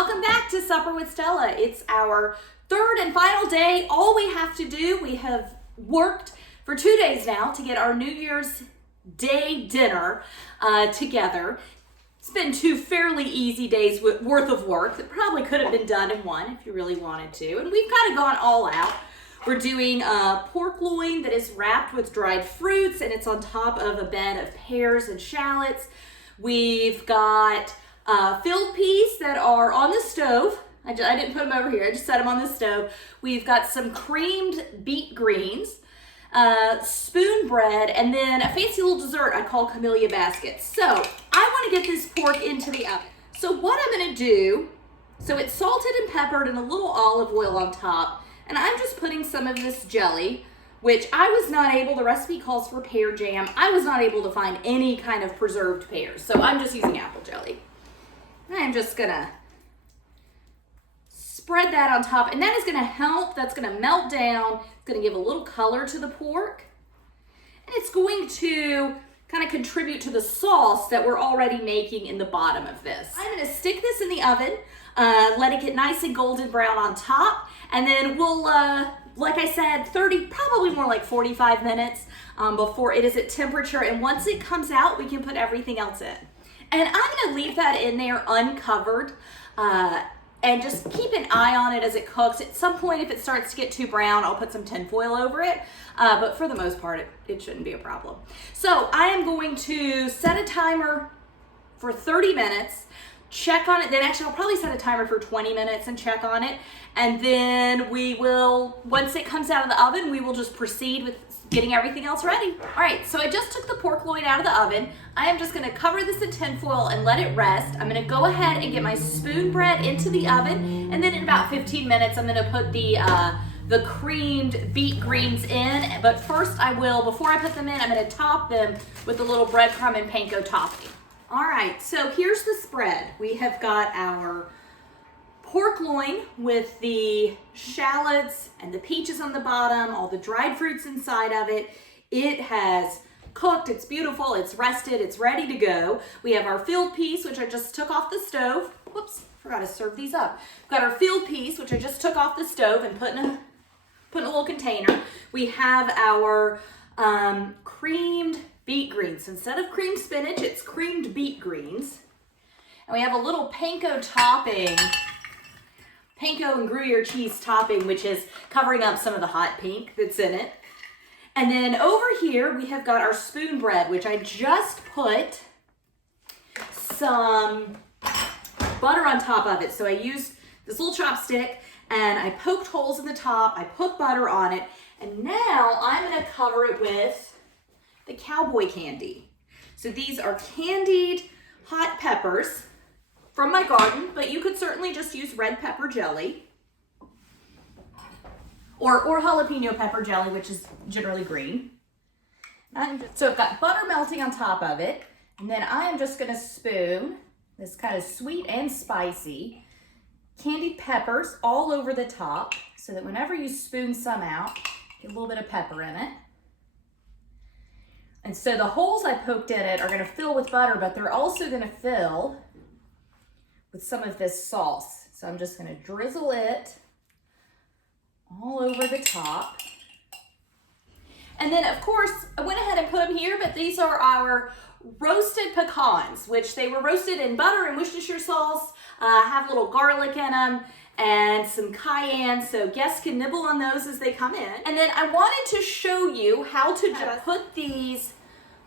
welcome back to Supper with Stella. It's our third and final day. All we have to do, we have worked for 2 days now to get our New Year's Day dinner together. It's been 2 fairly easy days worth of work that probably could have been done in one if you really wanted to. And we've kind of gone all out. We're doing pork loin that is wrapped with dried fruits and it's on top of a bed of pears and shallots. We've got filled peas that are on the stove. I didn't put them over here, I just set them on the stove. We've got some creamed beet greens, spoonbread, and then a fancy little dessert I call Camelia Baskets. So I want to get this pork into the oven. So what I'm going to do, so it's salted and peppered and a little olive oil on top, and I'm just putting some of this jelly, which I was not able, the recipe calls for pear jam. I was not able to find any kind of preserved pears, so I'm just using apple jelly. I'm just gonna spread that on top, and that is gonna help, that's gonna melt down, it's gonna give a little color to the pork, and it's going to kind of contribute to the sauce that we're already making in the bottom of this. I'm gonna stick this in the oven, let it get nice and golden brown on top, and then we'll, like I said, 30, probably more like 45 minutes before it is at temperature, and once it comes out, we can put everything else in. And I'm gonna leave that in there uncovered and just keep an eye on it as it cooks. At some point, if it starts to get too brown, I'll put some tin foil over it. But for the most part, it shouldn't be a problem. So I am going to set a timer for 30 minutes, check on it. Then actually, I'll probably set a timer for 20 minutes and check on it. And then we will, once it comes out of the oven, we will just proceed with getting everything else ready. All right, so I just took the pork loin out of the oven. I am just gonna cover this in tin foil and let it rest. I'm gonna go ahead and get my spoon bread into the oven, and then in about 15 minutes, I'm gonna put the creamed beet greens in. But first I will, before I put them in, I'm gonna top them with a little breadcrumb and panko topping. All right, so here's the spread. We have got our pork loin with the shallots and the peaches on the bottom, all the dried fruits inside of it. It has cooked, it's beautiful, it's rested, it's ready to go. We have our filled peas, which I just took off the stove. Whoops, forgot to serve these up. We've got our filled peas, which I just took off the stove and put in a little container. We have our creamed beet greens. Instead of creamed spinach, it's creamed beet greens. And we have a little panko topping, panko and Gruyere cheese topping, which is covering up some of the hot pink that's in it. And then over here, we have got our spoon bread, which I just put some butter on top of it. So I used this little chopstick and I poked holes in the top, I put butter on it, and now I'm gonna cover it with the cowboy candy. So these are candied hot peppers from my garden, but you could certainly just use red pepper jelly or jalapeno pepper jelly, which is generally green. So I've got butter melting on top of it, and then I am just gonna spoon this kind of sweet and spicy candied peppers all over the top so that whenever you spoon some out, get a little bit of pepper in it. And so the holes I poked in it are gonna fill with butter, but they're also gonna fill with some of this sauce. So I'm just gonna drizzle it all over the top. And then of course, I went ahead and put them here, but these are our roasted pecans, which they were roasted in butter and Worcestershire sauce, have a little garlic in them and some cayenne, so guests can nibble on those as they come in. And then I wanted to show you how to just put these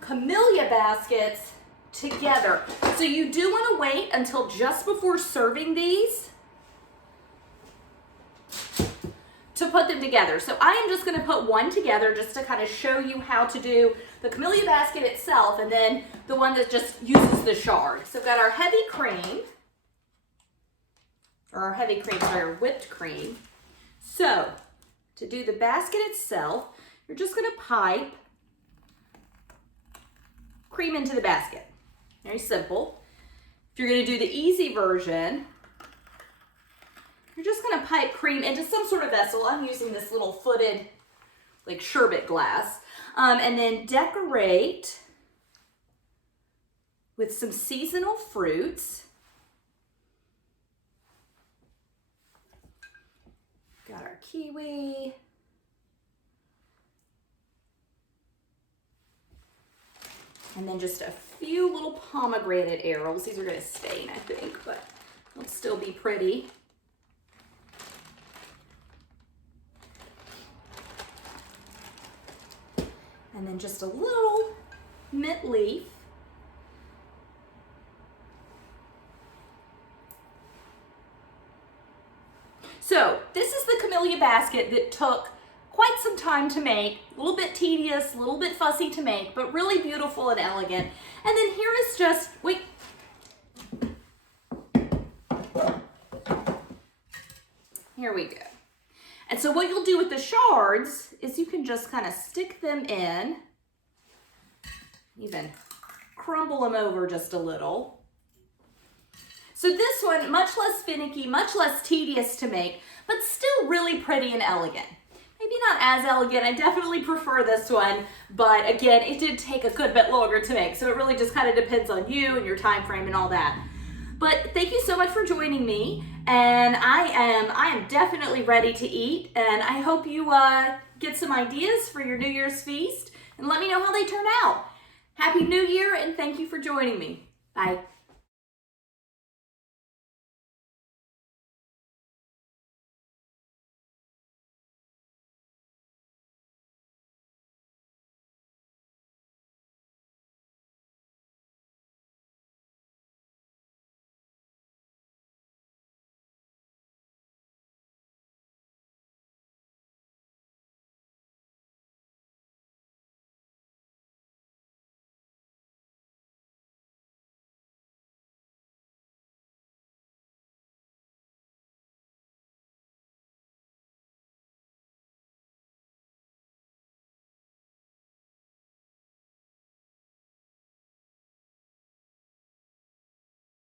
Camelia baskets together. So you do want to wait until just before serving these to put them together. So I am just going to put one together just to kind of show you how to do the Camelia basket itself and then the one that just uses the shard. So we've got our heavy cream, or our whipped cream. So to do the basket itself, you're just going to pipe cream into the basket. Very simple. If you're going to do the easy version, you're just going to pipe cream into some sort of vessel. I'm using this little footed, like sherbet glass, and then decorate with some seasonal fruits kiwi. And then just a few little pomegranate arrows. These are gonna stain, I think, but they'll still be pretty. And then just a little mint leaf. So this is the Camelia basket that took quite some time to make, a little bit tedious, a little bit fussy to make, but really beautiful and elegant. And then here is just, wait. Here we go. And so what you'll do with the shards is you can just kind of stick them in, even crumble them over just a little. So this one, much less finicky, much less tedious to make, but still really pretty and elegant. Maybe not as elegant, I definitely prefer this one, but again, it did take a good bit longer to make, so it really just kind of depends on you and your time frame and all that. But thank you so much for joining me, and I am definitely ready to eat, and I hope you get some ideas for your New Year's feast, and let me know how they turn out. Happy New Year, and thank you for joining me. Bye.